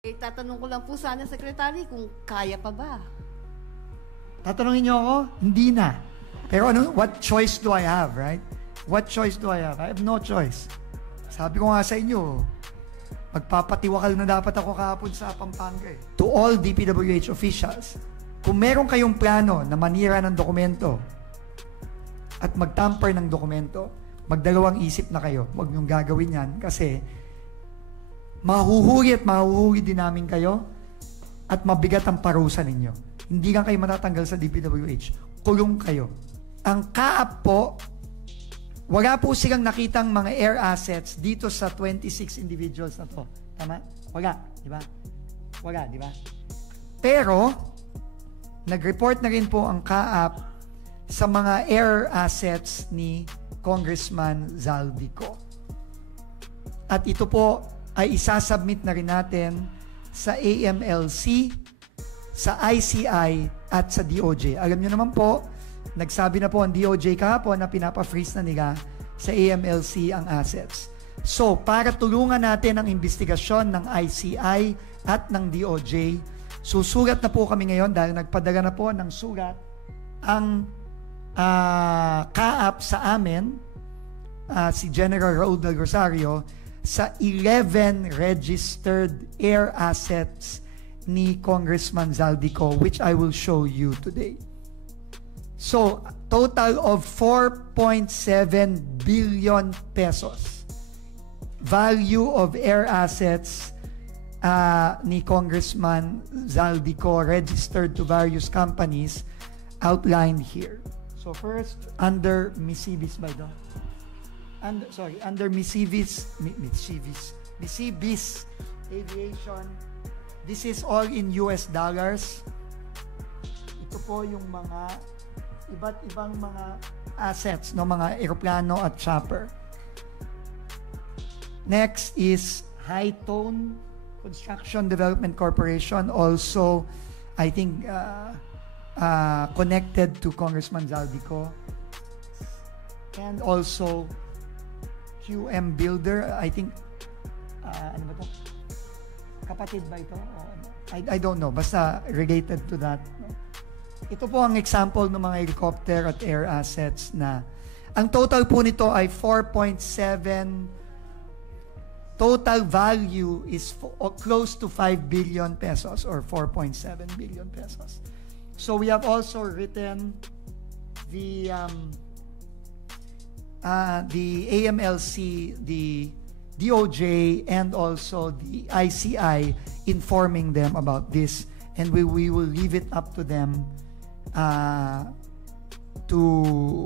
Tatanong ko lang po sana, Secretary, kung kaya pa ba? Tatanungin niyo ako? Hindi na. Pero what choice do I have, right? What choice do I have? I have no choice. Sabi ko nga sa inyo, magpapatiwakal na dapat ako kahapon sa Pampanga eh. To all DPWH officials, kung meron kayong plano na manira ng dokumento at magtamper ng dokumento, magdalawang isip na kayo. Huwag niyong gagawin yan kasi mahuhuli din namin kayo at mabigat ang parusa ninyo. Hindi lang kayo matatanggal sa DPWH. Kulong kayo. Ang kaap po, wala po silang nakitang mga air assets dito sa 26 individuals na to. Tama? Wala. Di ba? Wala, di ba? Pero, nag-report na rin po ang kaap sa mga air assets ni Congressman Zaldico. At ito po ay isasubmit na rin natin sa AMLC, sa ICI, at sa DOJ. Alam nyo naman po, nagsabi na po ang DOJ kahapon na pinapa-freeze na nila sa AMLC ang assets. So, para tulungan natin ang investigasyon ng ICI at ng DOJ, susulat na po kami ngayon dahil nagpadala na po ng sulat ang kaap sa amin, si General Raul del Rosario, sa 11 registered air assets ni Congressman Zaldico, which I will show you today. So, total of 4.7 billion pesos value of air assets ni Congressman Zaldico registered to various companies outlined here. So first, under Misibis by the under Misibis Aviation. This is all in US dollars. Ito po yung mga iba't ibang mga assets no, mga eroplano at chopper. Next is High Tone Construction Development Corporation, also I think connected to Congressman Zaldico, and also QM Builder, I think ano ba to? Kapatid ba ito? I don't know, basta related to that. Ito po ang example ng mga helicopter at air assets na ang total po nito ay 4.7, total value is close to 5 billion pesos or 4.7 billion pesos. So we have also written the AMLC, the DOJ, and also the ICI, informing them about this, and we will leave it up to them to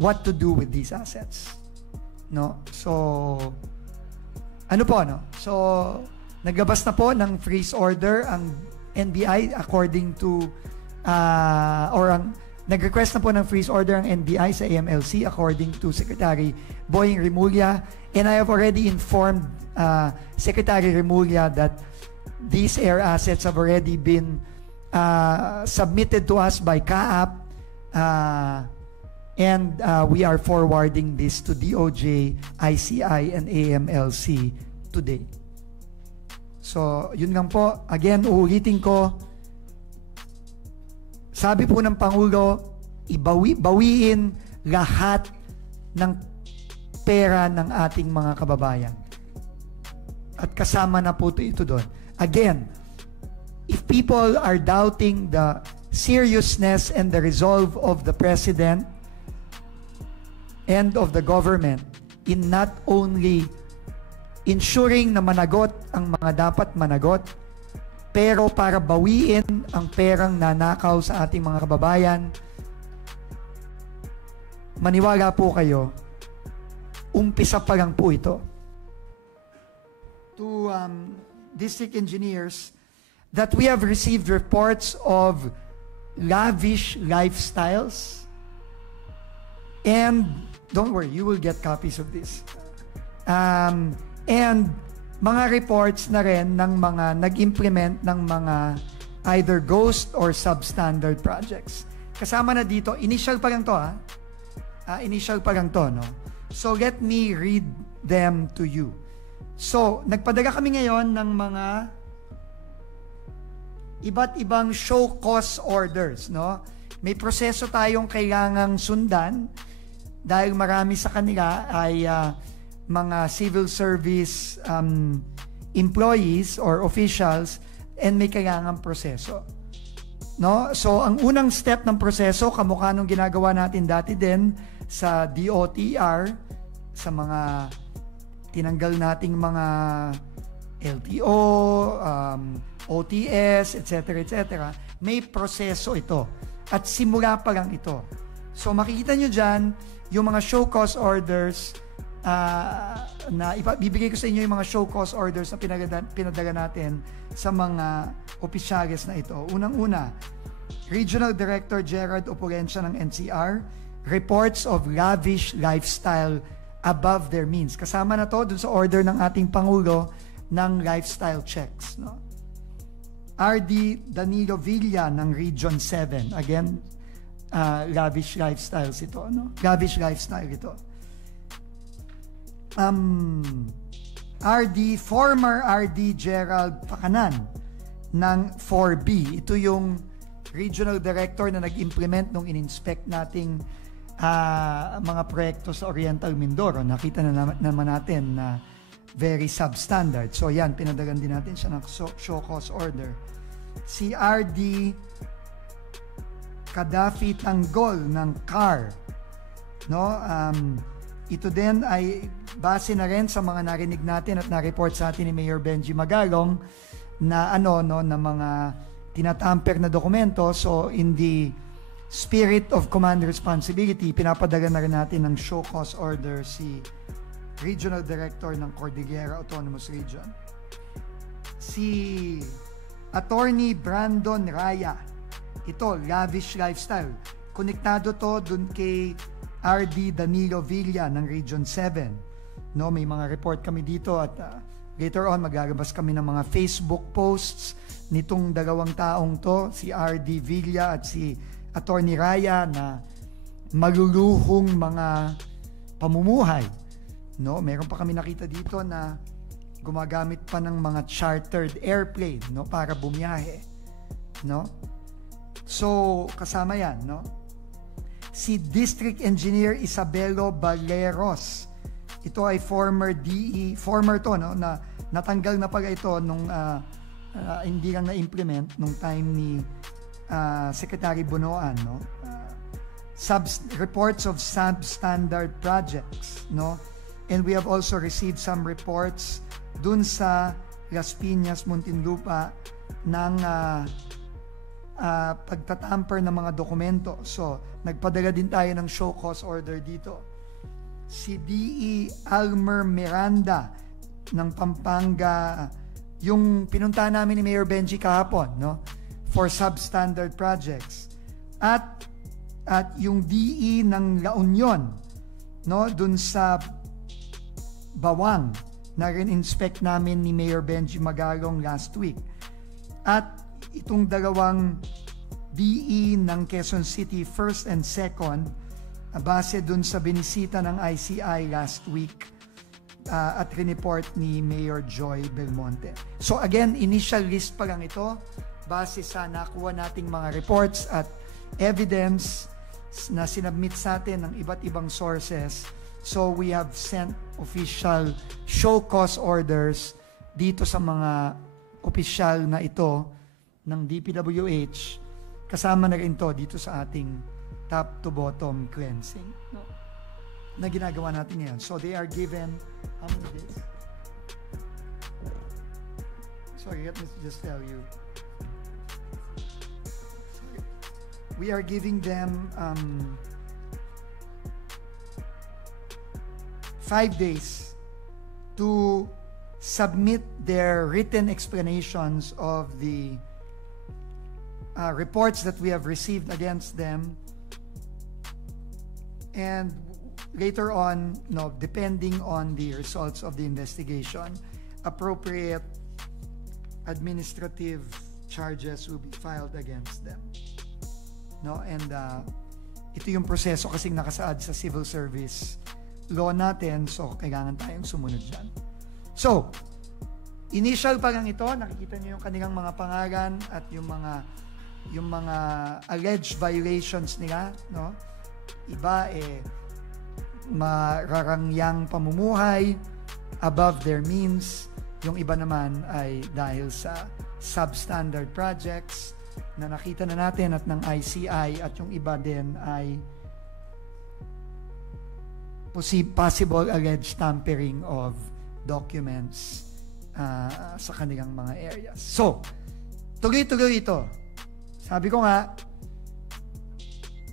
what to do with these assets. No? So ano po, no? So naglabas na po ng freeze order ang NBI according to nag-request na po ng freeze order ang NBI sa AMLC according to Secretary Boying Rimulya, and I have already informed Secretary Rimulya that these air assets have already been submitted to us by CAAP, and we are forwarding this to DOJ, ICI, and AMLC today. So, yun lang po. Again, uulitin ko, sabi po ng Pangulo, bawiin lahat ng pera ng ating mga kababayan. At kasama na po ito doon. Again, if people are doubting the seriousness and the resolve of the President and of the government in not only ensuring na managot ang mga dapat managot, pero para bawiin ang perang nanakaw sa ating mga kababayan, maniwala po kayo, umpisa pa lang po ito. To district engineers, that we have received reports of lavish lifestyles, and don't worry, you will get copies of this. And mga reports na rin ng mga nag-implement ng mga either ghost or substandard projects. Kasama na dito, initial pa lang to initial pa lang to, no? So let me read them to you. So, nagpadala kami ngayon ng mga iba't ibang show cause orders, no? May proseso tayong kailangang sundan dahil marami sa kanila ay mga civil service employees or officials and may kailangang proseso. No? So, ang unang step ng proseso, kamukha nung ginagawa natin dati din sa DOTR, sa mga tinanggal nating mga LTO, OTS, etc., etc., may proseso ito. At simula pa lang ito. So, makikita nyo dyan, yung mga show cause orders, na bibigay ko sa inyo yung mga show cause orders na pinadala natin sa mga opisyales na ito. Unang-una, Regional Director Gerard Opulencia ng NCR, reports of lavish lifestyle above their means. Kasama na to dun sa order ng ating Pangulo ng lifestyle checks. No? RD Danilo Villa ng Region 7. Again, lavish lifestyles ito. No? Lavish lifestyle ito. Former RD Gerald Pacanan ng 4B. Ito yung regional director na nag-implement nung in-inspect nating mga proyekto sa Oriental Mindoro. Nakita na naman natin na very substandard. So yan, pinadagan din natin siya ng show cause order. Si RD Kadafi Tanggol ng CAR. No? Ito din ay base na rin sa mga narinig natin at na-report sa atin ni Mayor Benji Magalong na na mga tinatamper na dokumento. So in the spirit of command responsibility, pinapadala na rin natin ng show cause order si Regional Director ng Cordillera Autonomous Region. Si Attorney Brandon Raya. Ito, lavish lifestyle. Konektado to dun kay RD Danilo Villa ng Region 7. No, may mga report kami dito at later on maglalabas kami ng mga Facebook posts nitong dalawang taong to, si RD Villa at si Attorney Raya, na maluluhong mga pamumuhay. No, meron pa kami nakita dito na gumagamit pa ng mga chartered airplane, no, para bumiyahe. No? So, kasama yan, no? Si District Engineer Isabelo Baleros. Ito ay former DE, former to, no, na natanggal na pala ito nung hindi lang na-implement nung time ni Secretary Bonoan, no? Reports of substandard projects, no? And we have also received some reports dun sa Las Piñas, Muntinlupa ng pagtatamper ng mga dokumento. So, nagpadala din tayo ng show cause order dito. Si DE Almer Miranda ng Pampanga, yung pinuntahan namin ni Mayor Benji kahapon, no, for substandard projects. At yung DE ng La Union, no, dun sa Bawang, na rin-inspect namin ni Mayor Benji Magalong last week. At itong dalawang DE ng Quezon City, first and second, base dun sa binisita ng ICI last week at report ni Mayor Joy Belmonte. So again, initial list pa lang ito base sa nakuha nating mga reports at evidence na sinabmit sa atin ng iba't ibang sources. So we have sent official show cause orders dito sa mga opisyal na ito ng DPWH. Kasama na rin to dito sa ating top to bottom cleansing, no, na ginagawa natin ngayon. So they are given, how many days? Sorry, let me just tell you. Sorry. We are giving them 5 days to submit their written explanations of the reports that we have received against them. And later on, no, depending on the results of the investigation, appropriate administrative charges will be filed against them. No, and ito yung proseso kasing nakasaad sa civil service law natin, so kailangan tayong sumunod dyan. So, Initial pa lang ito, nakikita niyo yung kanilang mga pangalan at yung mga alleged violations nila, no? Iba mararangyang pamumuhay, above their means. Yung iba naman ay dahil sa substandard projects na nakita na natin at ng ICI, at yung iba din ay possible alleged tampering of documents sa kanilang mga areas. So, tuloy-tuloy ito. Sabi ko nga,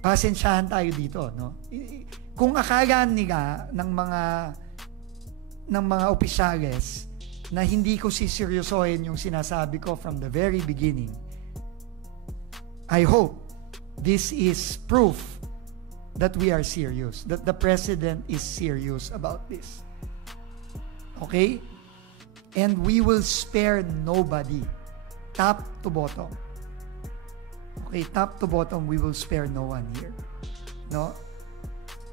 pasensyahan tayo dito, no? Kung akala nila ng mga opisyales na hindi ko siseryosohin yung sinasabi ko from the very beginning, I hope this is proof that we are serious, that the President is serious about this. Okay? And we will spare nobody. Top to bottom. Okay, top to bottom, we will spare no one here. No?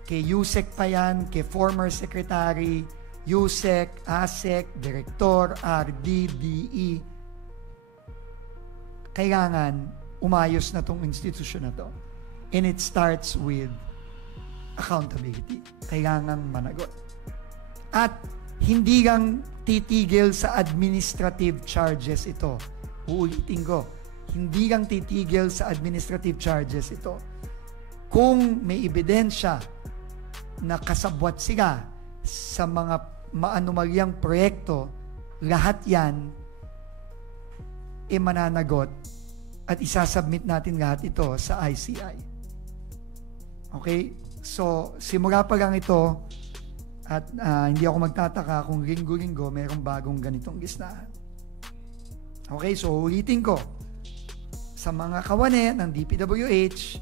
Kay Yusek pa yan, kay former secretary, Yusek, ASEC, Direktor, RD, DE. Kailangan umayos na tong institusyon na to. And it starts with accountability. Kailangan managot. At hindi lang titigil sa administrative charges ito. Uulitin ko, hindi lang titigil sa administrative charges ito. Kung may ebidensya na kasabwat sila sa mga maanumalyang proyekto, lahat yan mananagot at isasubmit natin lahat ito sa ICI. Okay? So, simula pa lang ito at hindi ako magtataka kung linggo-linggo mayroong bagong ganitong listahan. Okay? So, ulitin ko. Sa mga kawanin ng DPWH,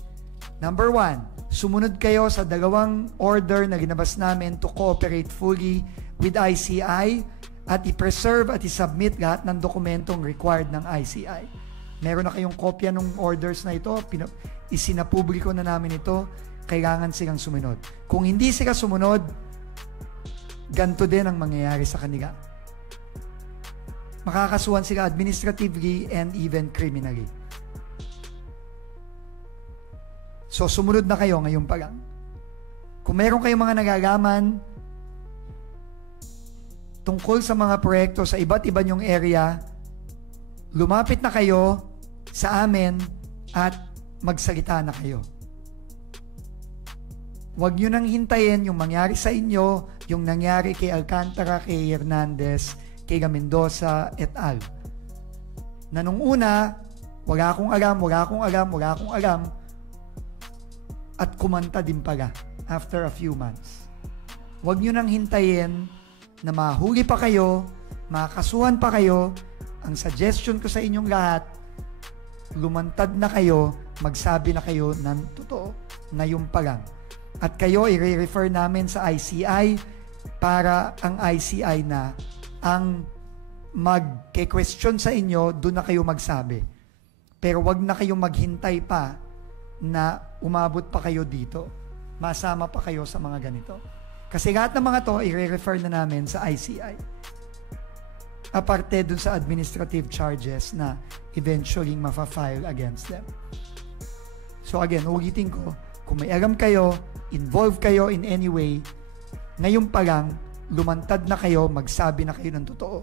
number 1, sumunod kayo sa 2 order na ginabas namin to cooperate fully with ICI at i-preserve at i-submit lahat ng dokumentong required ng ICI. Meron na kayong kopya ng orders na ito, isinapubliko na namin ito, kailangan silang sumunod. Kung hindi sila sumunod, ganito din ang mangyayari sa kanila. Makakasuhan sila administratively and even criminally. So, sumunod na kayo ngayon pa lang. Kung meron kayong mga nagagaman tungkol sa mga proyekto sa iba't iba nyong area, lumapit na kayo sa amin at magsalita na kayo. Huwag nyo nang hintayin yung mangyari sa inyo, yung nangyari kay Alcantara, kay Hernandez, kay Mendoza, et al. Na nung una, wala akong alam, at kumanta din pala after a few months. Huwag nyo nang hintayin na mahuli pa kayo, makasuhan pa kayo. Ang suggestion ko sa inyong lahat, lumantad na kayo, magsabi na kayo ng totoo, ngayon pa lang. At kayo i-refer namin sa ICI para ang ICI na ang mag-question sa inyo, doon na kayo magsabi. Pero wag na kayong maghintay pa na umabot pa kayo dito. Masama pa kayo sa mga ganito. Kasi lahat ng mga to, i-refer na namin sa ICI. Aparte dun sa administrative charges na eventually mafa-file against them. So again, ulitin ko, kung may alam kayo, involved kayo in any way, ngayon pa lang, lumantad na kayo, magsabi na kayo ng totoo.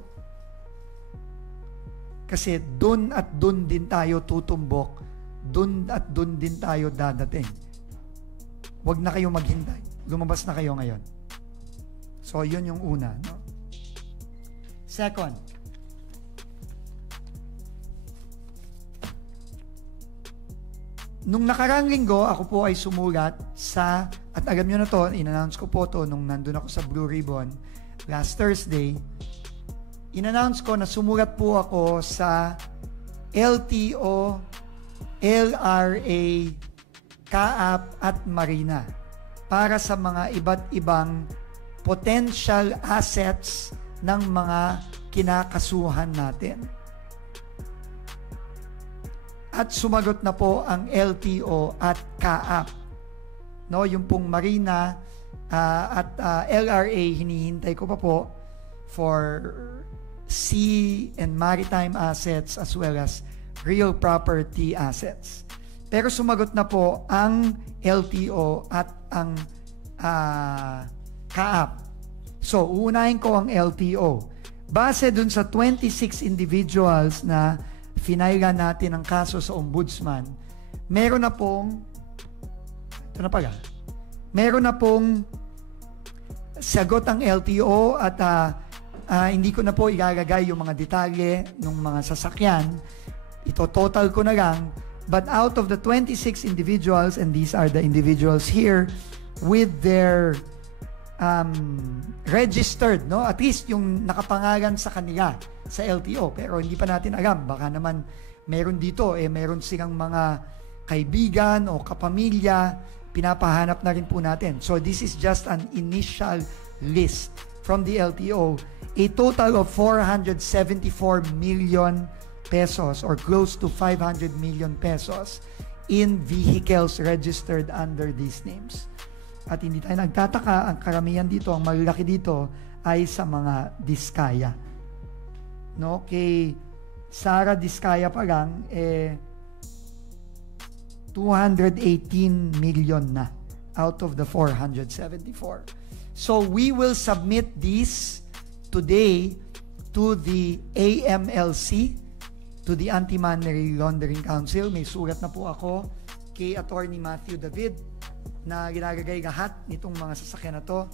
Kasi dun at dun din tayo tutumbok, dun at dun din tayo dadating. Huwag na kayong maghintay. Lumabas na kayo ngayon. So, yun yung una. No? Second, nung nakarang linggo, ako po ay sumulat sa, at alam nyo na to, in-announce ko po to nung nandun ako sa Blue Ribbon last Thursday, in-announce ko na sumulat po ako sa LTO, LRA, CAAP at Marina para sa mga iba't ibang potential assets ng mga kinakasuhan natin. At sumagot na po ang LTO at CAAP. No, yung pong Marina at LRA, hinihintay ko pa po for sea and maritime assets as well as real property assets. Pero sumagot na po ang LTO at ang CAAP. So, uunahin ko ang LTO. Base dun sa 26 individuals na finailan natin ang kaso sa ombudsman, meron na pong sagot ang LTO at hindi ko na po ilalagay yung mga detalye ng mga sasakyan. Ito total ko na lang. But out of the 26 individuals, and these are the individuals here with their registered, no? At least yung nakapangalan sa kanila sa LTO. Pero hindi pa natin alam. Baka naman meron dito, meron silang mga kaibigan o kapamilya. Pinapahanap na rin po natin. So this is just an initial list from the LTO. A total of 474 million pesos or close to 500 million pesos in vehicles registered under these names. At hindi tayo nagtataka, ang karamihan dito, ang malaki dito ay sa mga Diskaya. No, kay Sara Diskaya pa lang 218 million na out of the 474. So we will submit these today to the AMLC, to the Anti-Money Laundering Council. May sulat na po ako kay Attorney Matthew David na ginagagay lahat nitong mga sasakyan na to